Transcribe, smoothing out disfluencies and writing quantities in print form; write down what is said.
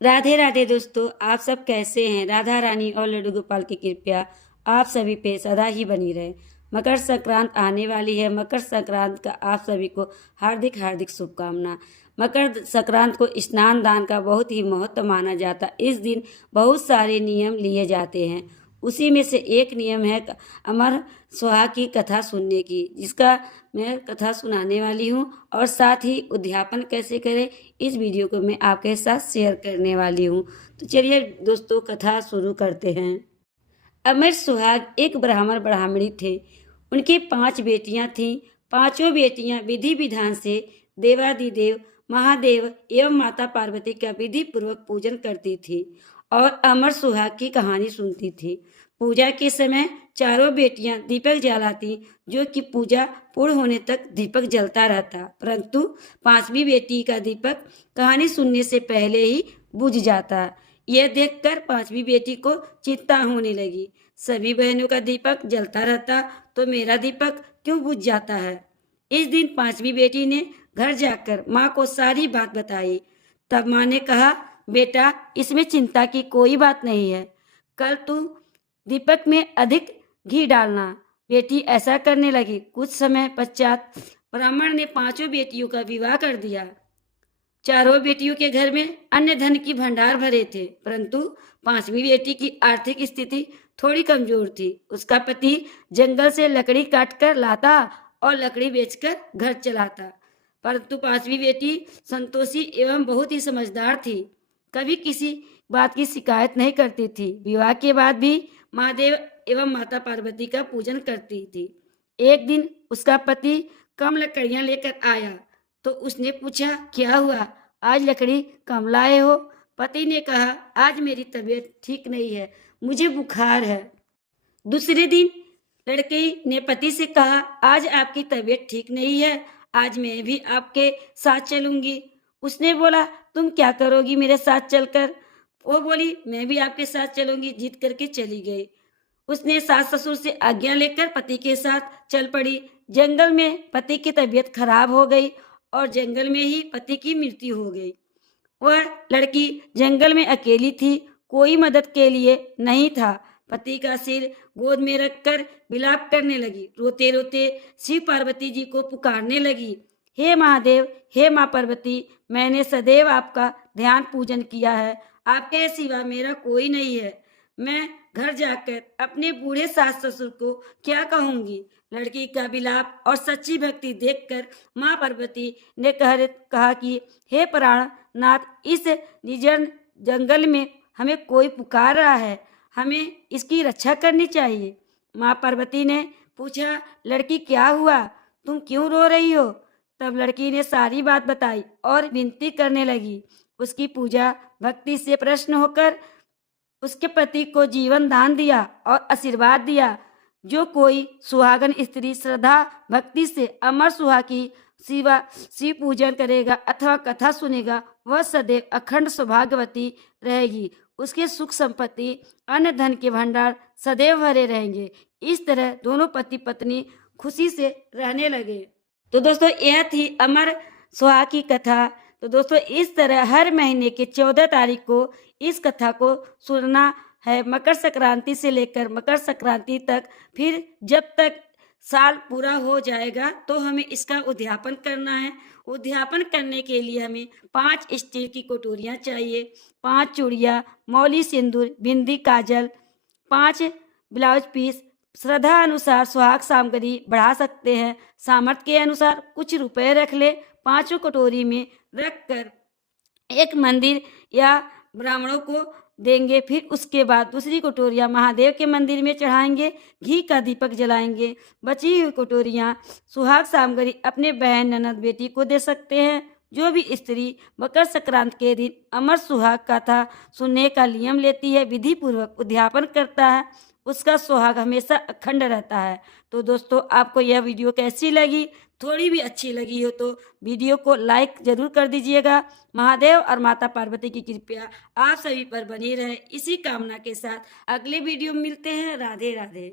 राधे राधे दोस्तों, आप सब कैसे हैं। राधा रानी और लड्डू गोपाल की कृपया आप सभी पे सदा ही बनी रहे। मकर संक्रांत आने वाली है। मकर संक्रांत का आप सभी को हार्दिक हार्दिक शुभकामना। मकर संक्रांत को स्नान दान का बहुत ही महत्व माना जाता है। इस दिन बहुत सारे नियम लिए जाते हैं। उसी में से एक नियम है अमर सुहाग की कथा सुनने की, जिसका मैं कथा सुनाने वाली हूँ और साथ ही उद्यापन कैसे करें इस वीडियो को मैं आपके साथ शेयर करने वाली हूँ। तो चलिए दोस्तों, कथा शुरू करते हैं। अमर सुहाग एक ब्राह्मण ब्राह्मणी थे। उनकी 5 बेटियां थीं। पांचों बेटियां विधि विधान से देवादिदेव महादेव एवं माता पार्वती का विधि पूर्वक पूजन करती थी और अमर सुहाग की कहानी सुनती थी। पूजा के समय चारों बेटियां दीपक जलाती, जो कि पूजा पूर्ण होने तक दीपक जलता रहता, परंतु 5वीं बेटी का दीपक कहानी सुनने से पहले ही बुझ जाता। यह देखकर 5वीं बेटी को चिंता होने लगी। सभी बहनों का दीपक जलता रहता तो मेरा दीपक क्यों बुझ जाता है। इस दिन 5वीं बेटी ने घर जाकर माँ को सारी बात बताई। तब माँ ने कहा, बेटा, इसमें चिंता की कोई बात नहीं है। कल तू दीपक में अधिक घी डालना। बेटी ऐसा करने लगी। कुछ समय पश्चात ब्राह्मण ने 5 बेटियों का विवाह कर दिया। चारों बेटियों के घर में अन्य धन की भंडार भरे थे, परंतु 5वीं बेटी की आर्थिक स्थिति थोड़ी कमजोर थी। उसका पति जंगल से लकड़ी काटकर लाता और लकड़ी बेचकर घर चलाता, परंतु 5वीं बेटी संतोषी एवं बहुत ही समझदार थी। कभी किसी बात की शिकायत नहीं करती थी। विवाह के बाद भी महादेव एवं माता पार्वती का पूजन करती थी। एक दिन उसका पति कम लकड़ियां लेकर आया तो उसने पूछा, क्या हुआ, आज लकड़ी कम लाए हो। पति ने कहा, आज मेरी तबीयत ठीक नहीं है, मुझे बुखार है। दूसरे दिन लड़की ने पति से कहा, आज आपकी तबीयत ठीक नहीं है, आज मैं भी आपके साथ चलूंगी। उसने बोला, तुम क्या करोगी मेरे साथ चलकर। वो बोली, मैं भी आपके साथ चलूंगी। जिद करके चली गई। उसने सास ससुर से आज्ञा लेकर पति के साथ चल पड़ी। जंगल में पति की तबीयत खराब हो गई और जंगल में ही पति की मृत्यु हो गई। वह लड़की जंगल में अकेली थी, कोई मदद के लिए नहीं था। पति का सिर गोद में रखकर विलाप करने लगी। रोते रोते शिव पार्वती जी को पुकारने लगी, हे महादेव, हे माँ पार्वती, मैंने सदैव आपका ध्यान पूजन किया है, आपके सिवा मेरा कोई नहीं है। मैं घर जाकर अपने बूढ़े सास ससुर को क्या कहूंगी। लड़की का विलाप और सच्ची भक्ति देखकर माँ पार्वती ने कहा कि हे प्राणनाथ, इस निर्जन जंगल में हमें कोई पुकार रहा है, हमें इसकी रक्षा करनी चाहिए। माँ पार्वती ने पूछा, लड़की क्या हुआ, तुम क्यों रो रही हो। तब लड़की ने सारी बात बताई और विनती करने लगी। उसकी पूजा भक्ति से प्रसन्न होकर उसके पति को जीवन दान दिया और आशीर्वाद दिया। जो कोई सुहागन स्त्री श्रद्धा भक्ति से अमर सुहाग की शिव पूजन करेगा अथवा कथा सुनेगा, वह सदैव अखंड सौभाग्यवती रहेगी। उसके सुख संपत्ति अन्य धन के भंडार सदैव भरे रहेंगे। इस तरह दोनों पति पत्नी खुशी से रहने लगे। तो दोस्तों, यह थी अमर सुहाग की कथा। तो दोस्तों, इस तरह हर महीने के 14 तारीख को इस कथा को सुनना है, मकर संक्रांति से लेकर मकर संक्रांति तक। फिर जब तक साल पूरा हो जाएगा तो हमें इसका उद्यापन करना है। उद्यापन करने के लिए हमें 5 स्टील की कटोरियाँ चाहिए, 5 चूड़ियाँ, मौली, सिंदूर, बिंदी, काजल, 5 ब्लाउज पीस। श्रद्धा अनुसार सुहाग सामग्री बढ़ा सकते हैं। सामर्थ्य के अनुसार कुछ रुपए रख ले। 5 कटोरी में रखकर एक मंदिर या ब्राह्मणों को देंगे। फिर उसके बाद दूसरी कटोरियाँ महादेव के मंदिर में चढ़ाएंगे, घी का दीपक जलाएंगे। बची हुई कटोरियाँ सुहाग सामग्री अपने बहन ननद बेटी को दे सकते हैं। जो भी स्त्री मकर संक्रांति के दिन अमर सुहाग कथा सुनने का नियम लेती है, विधि पूर्वक उद्यापन करता है, उसका सुहाग हमेशा अखंड रहता है। तो दोस्तों, आपको यह वीडियो कैसी लगी। थोड़ी भी अच्छी लगी हो तो वीडियो को लाइक जरूर कर दीजिएगा। महादेव और माता पार्वती की कृपया आप सभी पर बनी रहे, इसी कामना के साथ अगले वीडियो में मिलते हैं। राधे राधे।